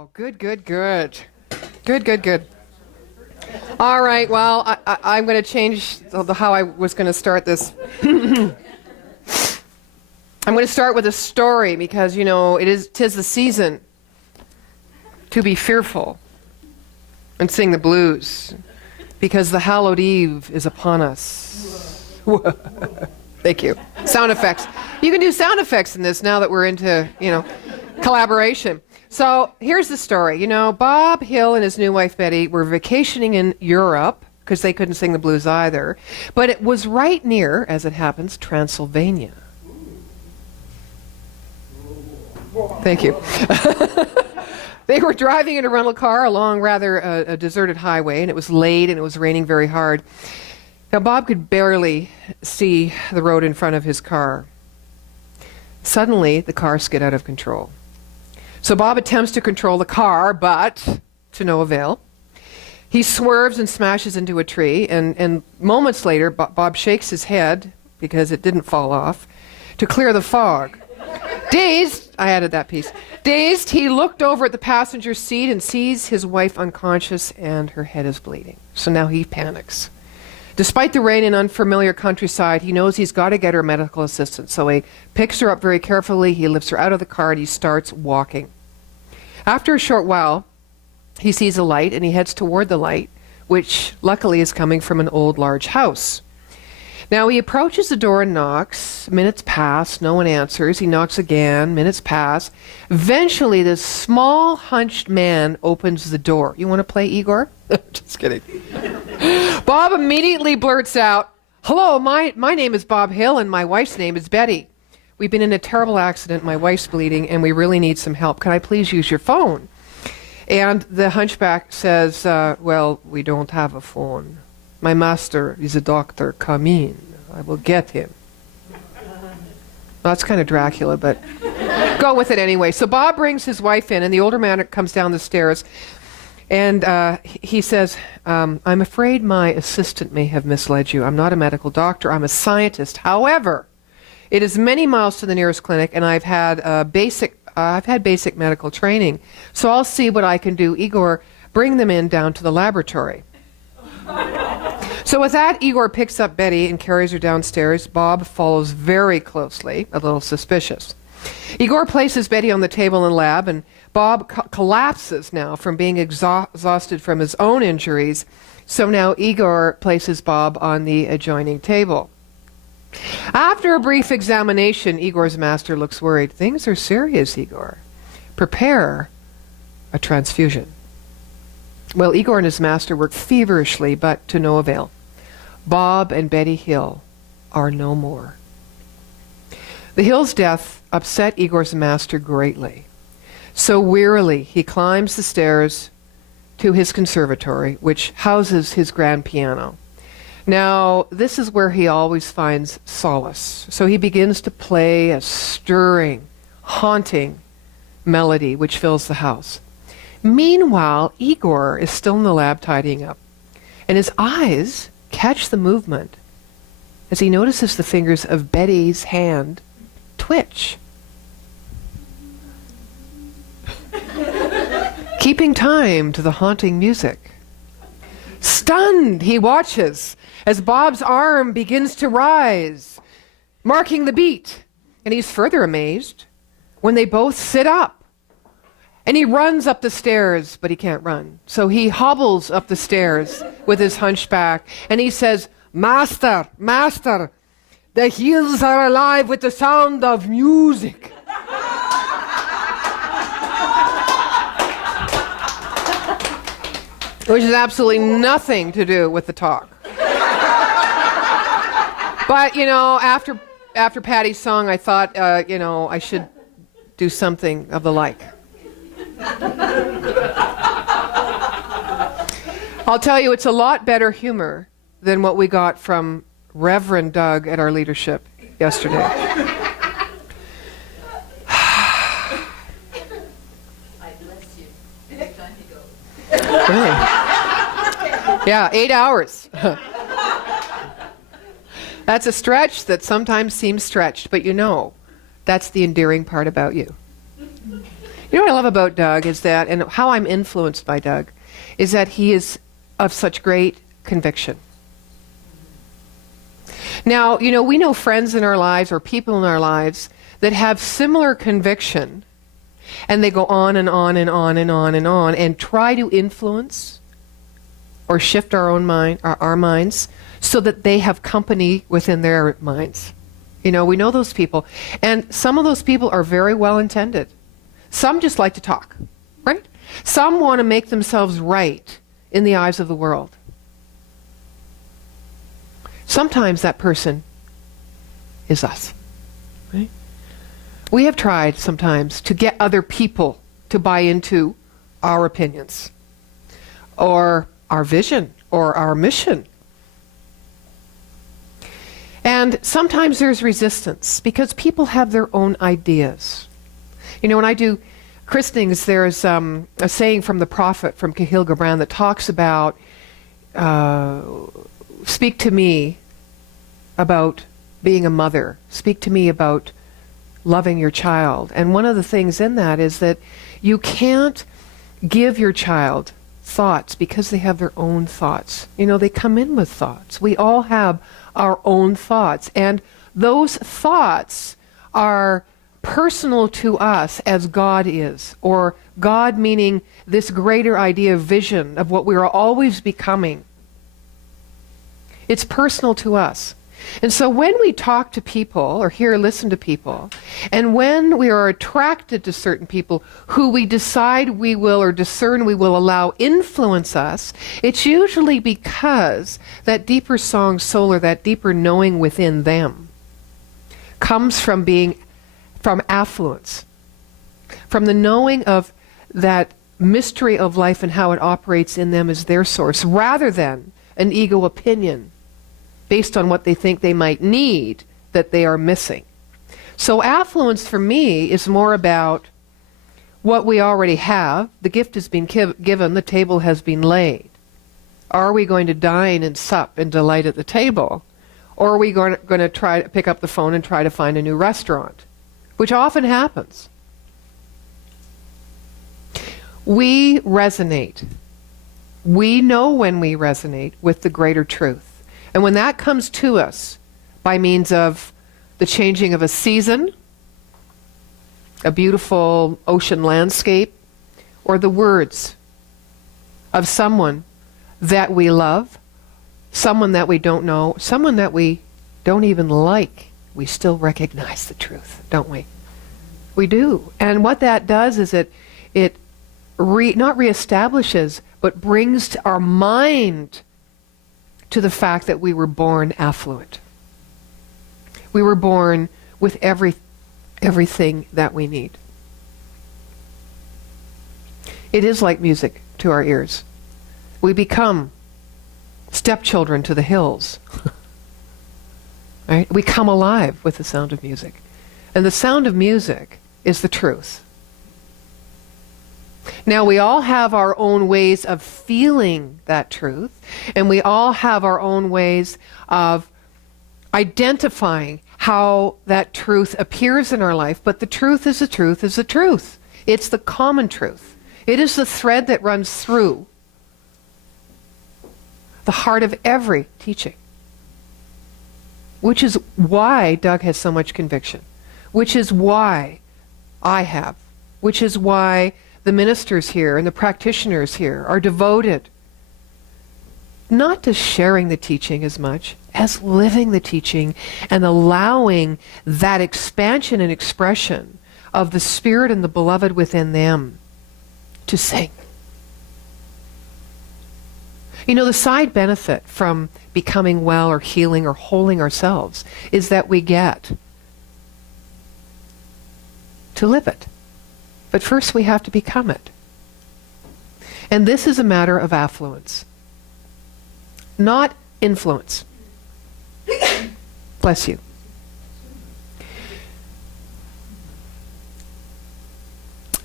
Oh, good. Good. All right, well, I'm going to change how I was going to start this. I'm going to start with a story because, tis the season to be fearful and sing the blues because the hallowed eve is upon us. Thank you. Sound effects. You can do sound effects in this now that we're into, collaboration. So here's the story. Bob Hill and his new wife Betty were vacationing in Europe because they couldn't sing the blues either. But it was right near, as it happens, Transylvania. Thank you. They were driving in a rental car along rather a deserted highway, and it was late and it was raining very hard. Now Bob could barely see the road in front of his car. Suddenly, the car skid out of control. So Bob attempts to control the car, but to no avail. He swerves and smashes into a tree, and moments later, Bob shakes his head, because it didn't fall off, to clear the fog. Dazed, I added that piece. Dazed, he looked over at the passenger seat and sees his wife unconscious and her head is bleeding. So now he panics. Despite the rain and unfamiliar countryside, he knows he's got to get her medical assistance. So he picks her up very carefully, he lifts her out of the car, and he starts walking. After a short while, he sees a light, and he heads toward the light, which luckily is coming from an old, large house. Now he approaches the door and knocks. Minutes pass, no one answers. He knocks again, minutes pass. Eventually, this small, hunched man opens the door. You want to play Igor? Just kidding. Bob immediately blurts out, "Hello, my name is Bob Hill and my wife's name is Betty. We've been in a terrible accident. My wife's bleeding and we really need some help. Can I please use your phone?" And the hunchback says, "Well, we don't have a phone. My master is a doctor. Come in. I will get him." Well, that's kind of Dracula, but go with it anyway. So Bob brings his wife in, and the older man comes down the stairs, and he says, "I'm afraid my assistant may have misled you. I'm not a medical doctor. I'm a scientist. However, it is many miles to the nearest clinic, and I've had basic medical training. So I'll see what I can do. Igor, bring them in down to the laboratory." So with that, Igor picks up Betty and carries her downstairs. Bob follows very closely, a little suspicious. Igor places Betty on the table in the lab, and Bob collapses now from being exhausted from his own injuries. So now Igor places Bob on the adjoining table. After a brief examination, Igor's master looks worried. "Things are serious, Igor. Prepare a transfusion." Well, Igor and his master work feverishly, but to no avail. Bob and Betty Hill are no more. The Hill's death upset Igor's master greatly. So wearily, he climbs the stairs to his conservatory, which houses his grand piano. Now, this is where he always finds solace. So he begins to play a stirring, haunting melody which fills the house. Meanwhile, Igor is still in the lab tidying up, and his eyes catch the movement as he notices the fingers of Betty's hand twitch. Keeping time to the haunting music. Stunned, he watches as Bob's arm begins to rise, marking the beat, and he's further amazed when they both sit up. And he runs up the stairs, but he can't run. So he hobbles up the stairs with his hunchback, and he says, Master, the hills are alive with the sound of music." Which has absolutely nothing to do with the talk. But, after Patty's song, I thought, I should do something of the like. I'll tell you, it's a lot better humor than what we got from Reverend Doug at our leadership yesterday. I bless you. It's time to go. Really? Yeah, 8 hours. That's a stretch that sometimes seems stretched, but that's the endearing part about you. You know what I love about Doug is that, and how I'm influenced by Doug, is that he is of such great conviction. Now, you know, we know friends in our lives or people in our lives that have similar conviction, and they go on and on and on and on and on and try to influence or shift our own mind, our minds, so that they have company within their minds. You know, we know those people. And some of those people are very well intended. Some just like to talk, right? Some want to make themselves right in the eyes of the world. Sometimes that person is us, right? We have tried sometimes to get other people to buy into our opinions or our vision or our mission. And sometimes there's resistance because people have their own ideas. You know, when I do christenings, there's a saying from the prophet, from Cahill Gibran, that talks about, speak to me about being a mother. Speak to me about loving your child. And one of the things in that is that you can't give your child thoughts because they have their own thoughts. You know, they come in with thoughts. We all have our own thoughts. And those thoughts are personal to us as God is, or God meaning this greater idea of vision of what we are always becoming. It's personal to us. And so when we talk to people or listen to people, and when we are attracted to certain people who we decide we will or discern we will allow influence us, it's usually because that deeper song soul or that deeper knowing within them comes from affluence, from the knowing of that mystery of life and how it operates in them as their source, rather than an ego opinion based on what they think they might need that they are missing. So affluence for me is more about what we already have. The gift has been given, the table has been laid. Are we going to dine and sup and delight at the table? Or are we going to try to pick up the phone and try to find a new restaurant? Which often happens. We resonate. We know when we resonate with the greater truth. And when that comes to us by means of the changing of a season, a beautiful ocean landscape, or the words of someone that we love, someone that we don't know, someone that we don't even like, we still recognize the truth, don't we? We do. And what that does is it not reestablishes, but brings to our mind to the fact that we were born affluent. We were born with everything that we need. It is like music to our ears. We become stepchildren to the hills. Right? We come alive with the sound of music. And the sound of music is the truth. Now, we all have our own ways of feeling that truth, and we all have our own ways of identifying how that truth appears in our life, but the truth is the truth is the truth. It's the common truth. It is the thread that runs through the heart of every teaching, which is why Doug has so much conviction, which is why I have, which is why the ministers here and the practitioners here are devoted not to sharing the teaching as much as living the teaching and allowing that expansion and expression of the Spirit and the beloved within them to sing. You know, the side benefit from becoming well or healing or holding ourselves is that we get to live it. But first we have to become it. And this is a matter of affluence, not influence. Bless you.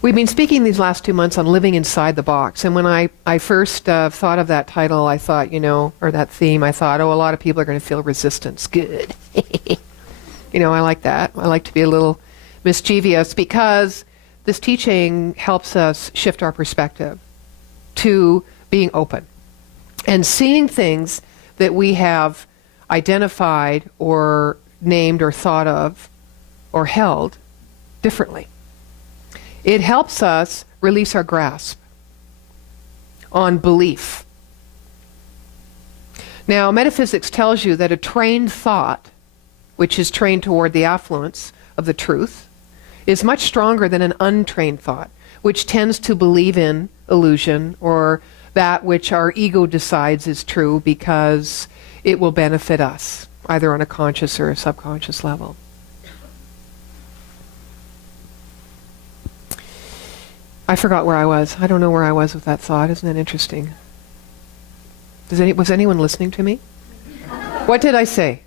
We've been speaking these last 2 months on living inside the box. And when I first thought of that title, I thought, or that theme, I thought, a lot of people are going to feel resistance. Good. I like that. I like to be a little mischievous because this teaching helps us shift our perspective to being open and seeing things that we have identified or named or thought of or held differently. It helps us release our grasp on belief. Now, metaphysics tells you that a trained thought, which is trained toward the affluence of the truth, is much stronger than an untrained thought, which tends to believe in illusion or that which our ego decides is true because it will benefit us, either on a conscious or a subconscious level. I forgot where I was. I don't know where I was with that thought. Isn't that interesting? Was anyone listening to me? What did I say?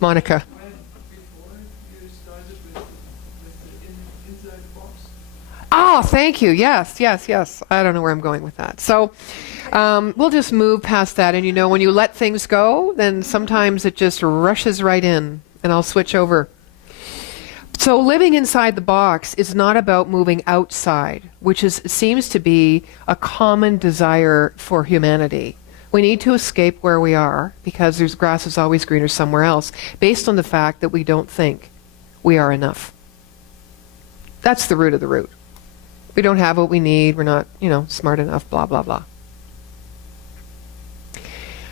Monica. Before you started with the inside box. Oh, thank you. Yes. I don't know where I'm going with that. So we'll just move past that. And when you let things go, then sometimes it just rushes right in. And I'll switch over. So living inside the box is not about moving outside, which seems to be a common desire for humanity. We need to escape where we are because there's grass is always greener somewhere else, based on the fact that we don't think we are enough. That's the root of the root. We don't have what we need. We're not, smart enough, blah, blah, blah.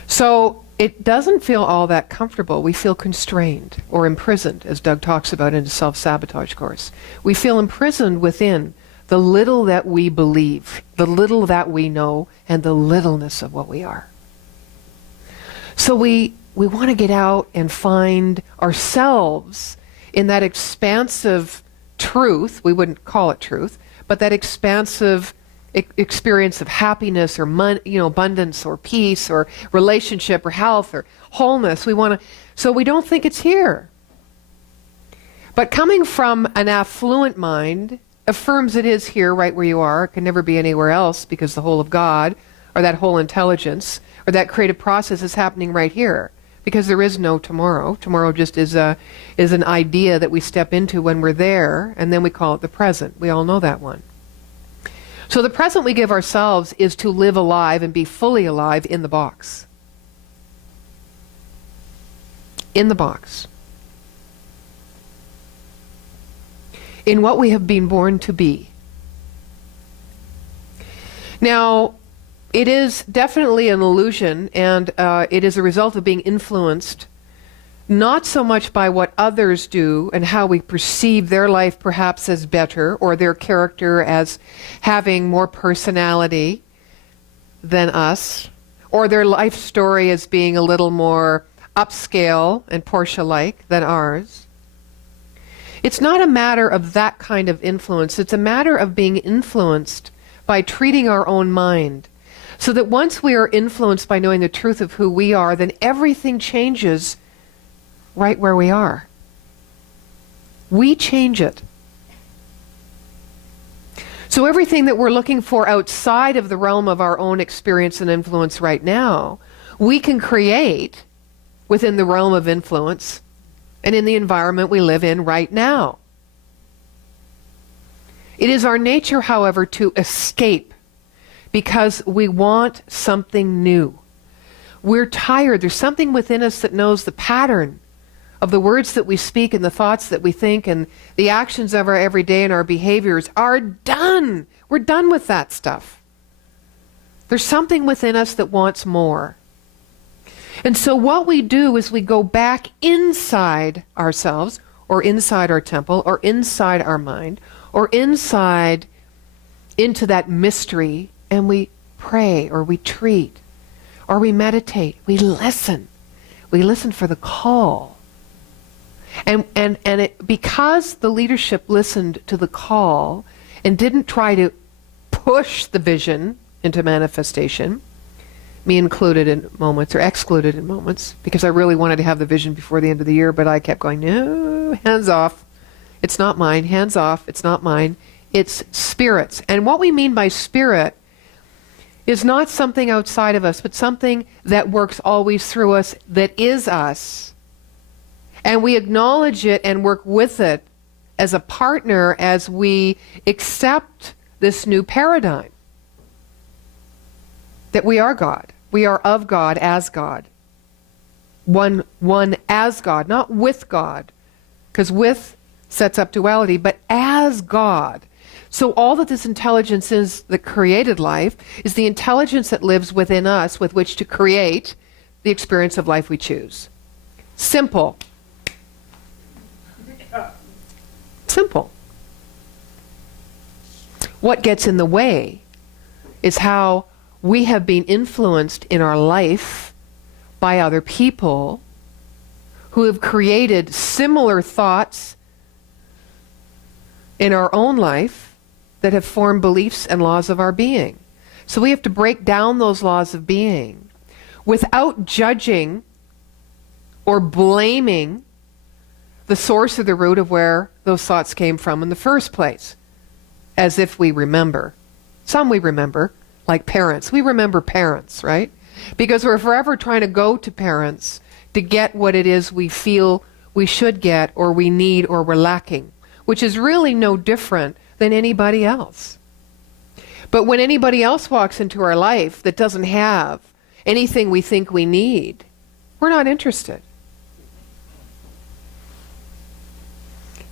So it doesn't feel all that comfortable. We feel constrained or imprisoned, as Doug talks about in his self-sabotage course. We feel imprisoned within the little that we believe, the little that we know, and the littleness of what we are. So we want to get out and find ourselves in that expansive truth. We wouldn't call it truth, but that expansive experience of happiness or abundance or peace or relationship or health or wholeness. So we don't think it's here. But coming from an affluent mind affirms it is here right where you are. It can never be anywhere else because the whole of God or that whole intelligence or that creative process is happening right here because there is no tomorrow. Tomorrow just is an idea that we step into when we're there, and then we call it the present. We all know that one. So the present we give ourselves is to live alive and be fully alive in the box. In the box. In what we have been born to be. Now, it is definitely an illusion, and it is a result of being influenced not so much by what others do and how we perceive their life perhaps as better or their character as having more personality than us, or their life story as being a little more upscale and Portia-like than ours. It's not a matter of that kind of influence. It's a matter of being influenced by treating our own mind. So that once we are influenced by knowing the truth of who we are, then everything changes right where we are. We change it. So everything that we're looking for outside of the realm of our own experience and influence right now, we can create within the realm of influence and in the environment we live in right now. It is our nature, however, to escape because we want something new. We're tired. There's something within us that knows the pattern of the words that we speak and the thoughts that we think and the actions of our everyday and our behaviors are done. We're done with that stuff. There's something within us that wants more. And so what we do is we go back inside ourselves or inside our temple or inside our mind or inside into that mystery, and we pray or we treat or we meditate. We listen. We listen for the call. And because the leadership listened to the call and didn't try to push the vision into manifestation, me included in moments or excluded in moments, because I really wanted to have the vision before the end of the year, but I kept going, no, hands off. It's not mine. Hands off. It's not mine. It's spirit's. And what we mean by spirit is not something outside of us, but something that works always through us, that is us. And we acknowledge it and work with it as a partner as we accept this new paradigm. That we are God. We are of God as God. One as God, not with God. Because with sets up duality, but as God. So all that this intelligence is that created life is the intelligence that lives within us with which to create the experience of life we choose. Simple. Simple. What gets in the way is how we have been influenced in our life by other people who have created similar thoughts in our own life that have formed beliefs and laws of our being. So we have to break down those laws of being without judging or blaming the source or the root of where those thoughts came from in the first place, as if we remember. Some we remember, like parents. We remember parents, right? Because we're forever trying to go to parents to get what it is we feel we should get or we need or we're lacking, which is really no different than anybody else. But when anybody else walks into our life that doesn't have anything we think we need, we're not interested.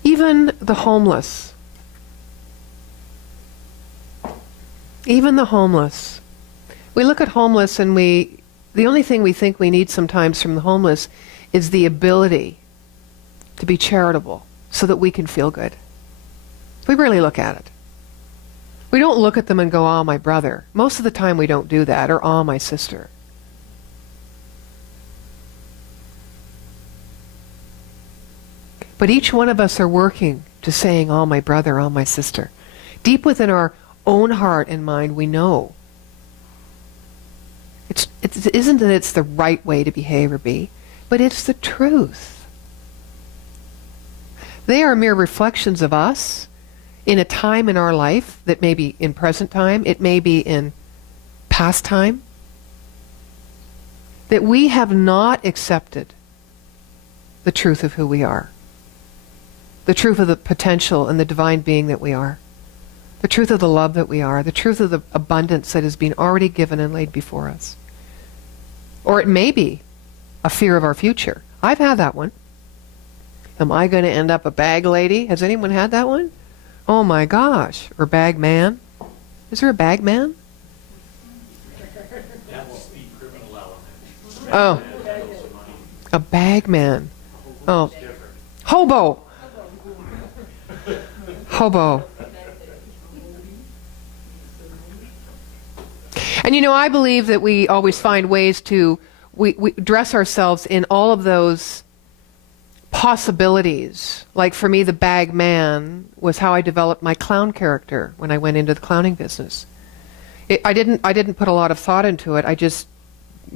Even the homeless. Even the homeless. We look at homeless and the only thing we think we need sometimes from the homeless is the ability to be charitable so that we can feel good. We really look at it. We don't look at them and go, "Oh, my brother." Most of the time we don't do that, or "Oh, my sister." But each one of us are working to saying, "Oh, my brother, oh, my sister." Deep within our own heart and mind, we know. It isn't that it's the right way to behave or be, but it's the truth. They are mere reflections of us in a time in our life that may be in present time, it may be in past time, that we have not accepted the truth of who we are, the truth of the potential and the divine being that we are, the truth of the love that we are, the truth of the abundance that has been already given and laid before us. Or it may be a fear of our future. I've had that one. Am I going to end up a bag lady? Has anyone had that one? Oh my gosh. Or bag man. Is there a bag man? That's the criminal element. Oh. A bag man. Oh. Different. Hobo. Hobo. And you know, I believe that we always find ways to we dress ourselves in all of those possibilities. Like for me, the bag man was how I developed my clown character when I went into the clowning business. I didn't put a lot of thought into it. I just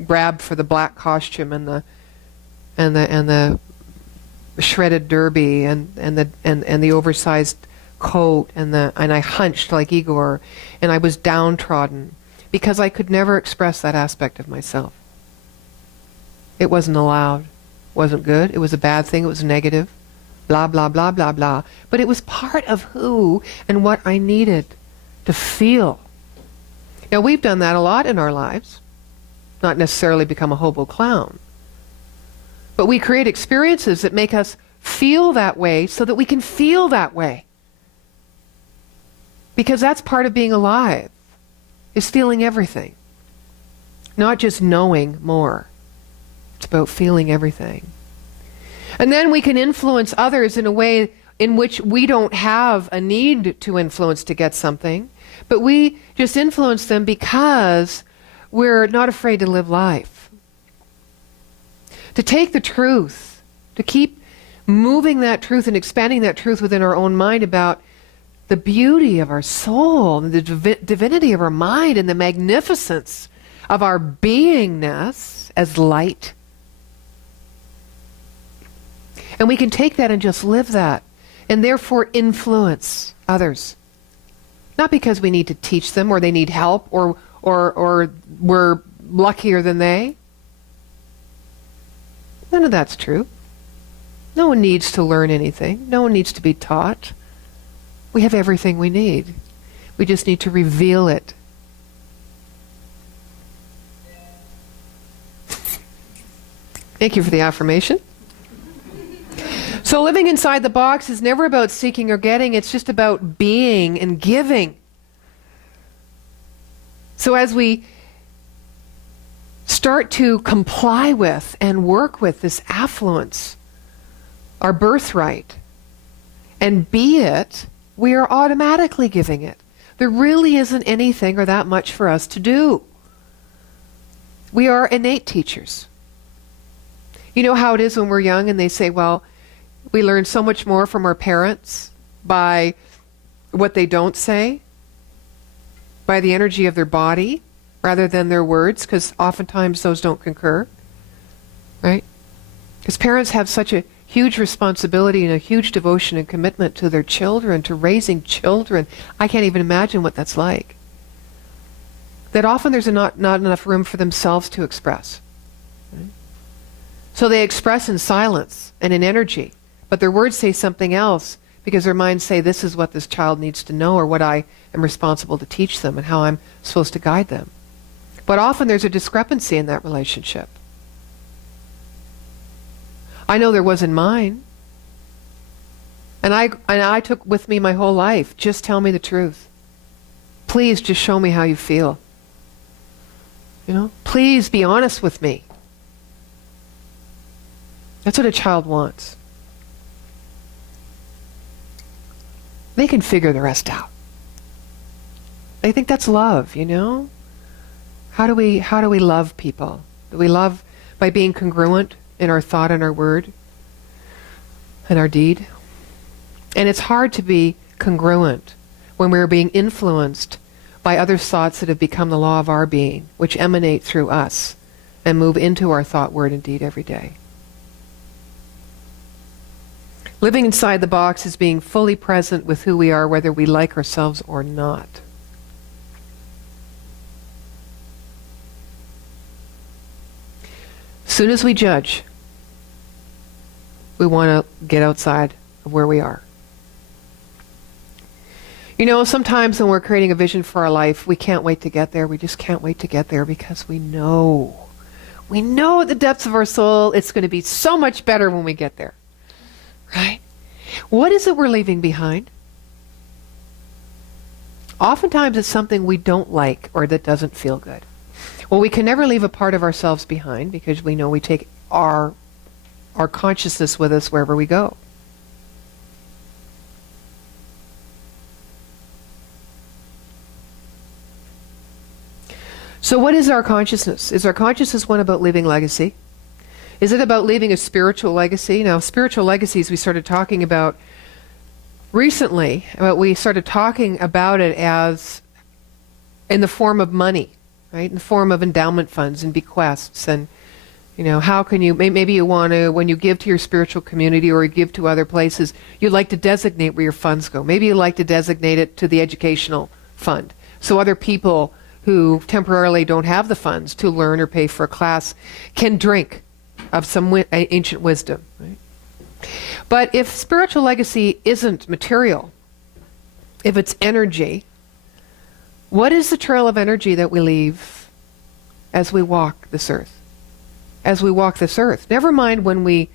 grabbed for the black costume and the shredded derby and the oversized coat and I hunched like Igor, and I was downtrodden because I could never express that aspect of myself. It wasn't allowed. Wasn't good. It was a bad thing. It was negative. Blah, blah, blah, blah, blah. But it was part of who and what I needed to feel. Now, we've done that a lot in our lives. Not necessarily become a hobo clown. But we create experiences that make us feel that way so that we can feel that way. Because that's part of being alive, is feeling everything. Not just knowing more. It's about feeling everything. And then we can influence others in a way in which we don't have a need to influence to get something, but we just influence them because we're not afraid to live life. To take the truth, to keep moving that truth and expanding that truth within our own mind about the beauty of our soul, and the divinity of our mind, and the magnificence of our beingness as light. And we can take that and just live that, and therefore influence others. Not because we need to teach them, or they need help, or we're luckier than they. None of that's true. No one needs to learn anything. No one needs to be taught. We have everything we need. We just need to reveal it. Thank you for the affirmation. So living inside the box is never about seeking or getting. It's just about being and giving. So as we start to comply with and work with this affluence, our birthright, and be it, we are automatically giving it. There really isn't anything or that much for us to do. We are innate teachers. You know how it is when we're young and they say, well, we learn so much more from our parents by what they don't say, by the energy of their body, rather than their words, because oftentimes those don't concur, right? Because parents have such a huge responsibility and a huge devotion and commitment to their children, to raising children. I can't even imagine what that's like. That often there's not enough room for themselves to express. Right? So they express in silence and in energy, but their words say something else because their minds say this is what this child needs to know or what I am responsible to teach them and how I'm supposed to guide them. But often there's a discrepancy in that relationship. I know there was in mine. And I took with me my whole life, just tell me the truth. Please just show me how you feel. You know, please be honest with me. That's what a child wants. They can figure the rest out. They think that's love, you know? How do we love people? Do we love by being congruent in our thought and our word and our deed? And it's hard to be congruent when we're being influenced by other thoughts that have become the law of our being, which emanate through us and move into our thought, word, and deed every day. Living inside the box is being fully present with who we are, whether we like ourselves or not. As soon as we judge, we want to get outside of where we are. You know, sometimes when we're creating a vision for our life, we can't wait to get there. We just can't wait to get there because we know at the depths of our soul it's going to be so much better when we get there. Right? What is it we're leaving behind? Oftentimes it's something we don't like or that doesn't feel good. Well, we can never leave a part of ourselves behind because we know we take our consciousness with us wherever we go. So what is our consciousness? Is our consciousness one about leaving legacy? Is it about leaving a spiritual legacy? Now, spiritual legacies we started talking about recently, but we started talking about it as in the form of money, right? In the form of endowment funds and bequests. And, you know, how can you, maybe you want to, when you give to your spiritual community or you give to other places, you'd like to designate where your funds go. Maybe you'd like to designate it to the educational fund. So other people who temporarily don't have the funds to learn or pay for a class can drink of some ancient wisdom. Right? But if spiritual legacy isn't material, if it's energy, what is the trail of energy that we leave as we walk this earth? As we walk this earth. Never mind when we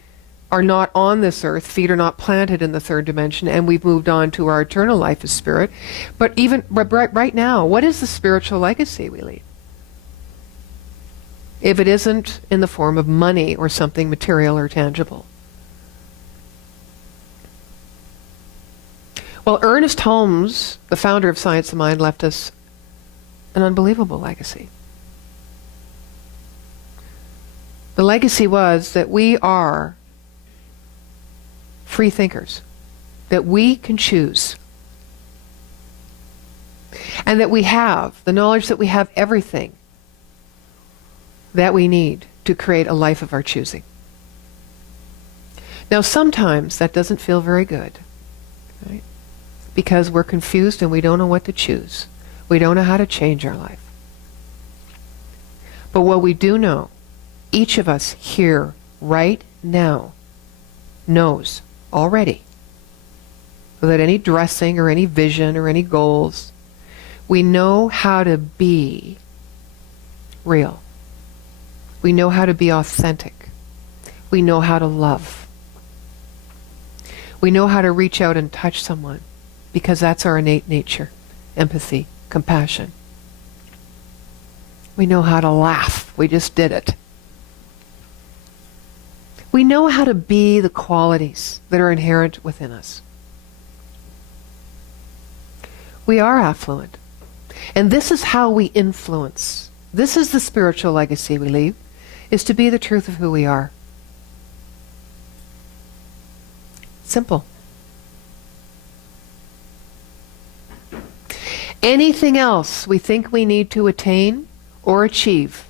are not on this earth, feet are not planted in the third dimension, and we've moved on to our eternal life as spirit. But even right now, what is the spiritual legacy we leave? If it isn't in the form of money or something material or tangible. Well, Ernest Holmes, the founder of Science of Mind, left us an unbelievable legacy. The legacy was that we are free thinkers, that we can choose, and that we have the knowledge that we have everything that we need to create a life of our choosing. Now, sometimes that doesn't feel very good, right? Because we're confused and we don't know what to choose. We don't know how to change our life. But what we do know, each of us here, right now, knows already, without any dressing or any vision or any goals. We know how to be real. We know how to be authentic. We know how to love. We know how to reach out and touch someone because that's our innate nature. Empathy, compassion. We know how to laugh. We just did it. We know how to be the qualities that are inherent within us. We are affluent. And this is how we influence. This is the spiritual legacy we leave, is to be the truth of who we are. Simple. Anything else we think we need to attain or achieve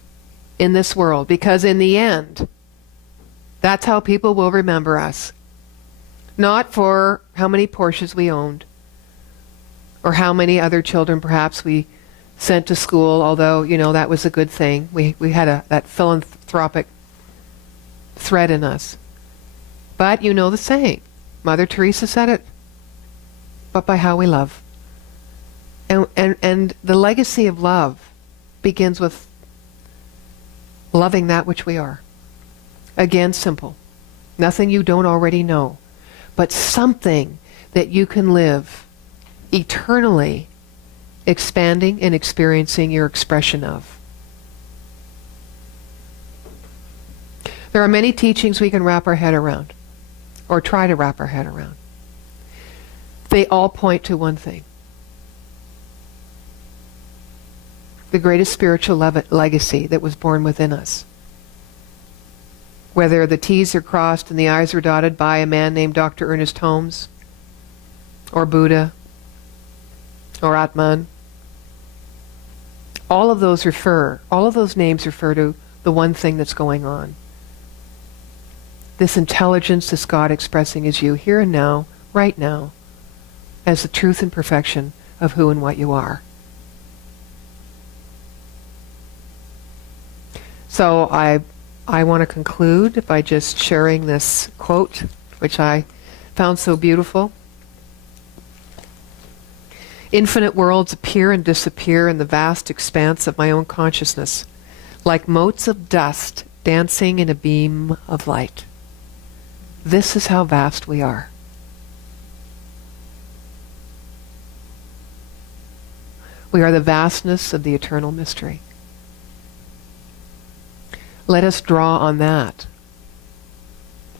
in this world, because in the end, that's how people will remember us. Not for how many Porsches we owned, or how many other children perhaps we sent to school, although, that was a good thing. We had that philanthropic thread in us. But you know the saying. Mother Teresa said it. But by how we love. And the legacy of love begins with loving that which we are. Again, simple. Nothing you don't already know. But something that you can live eternally expanding and experiencing your expression of. There are many teachings we can wrap our head around, or try to wrap our head around. They all point to one thing. The greatest spiritual legacy that was born within us. Whether the T's are crossed and the I's are dotted by a man named Dr. Ernest Holmes, or Buddha, or Atman. All of those names refer to the one thing that's going on. This intelligence, this God expressing as you, here and now, right now, as the truth and perfection of who and what you are. So I want to conclude by just sharing this quote, which I found so beautiful. Infinite worlds appear and disappear in the vast expanse of my own consciousness, like motes of dust dancing in a beam of light. This is how vast we are. We are the vastness of the eternal mystery. Let us draw on that.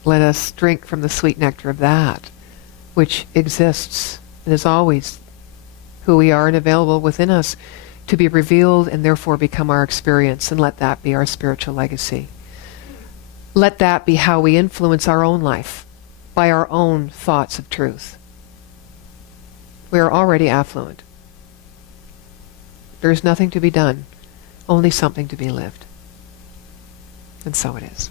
Let us drink from the sweet nectar of that, which exists and is always who we are and available within us to be revealed and therefore become our experience, and let that be our spiritual legacy. Let that be how we influence our own life, by our own thoughts of truth. We are already affluent. There is nothing to be done, only something to be lived. And so it is.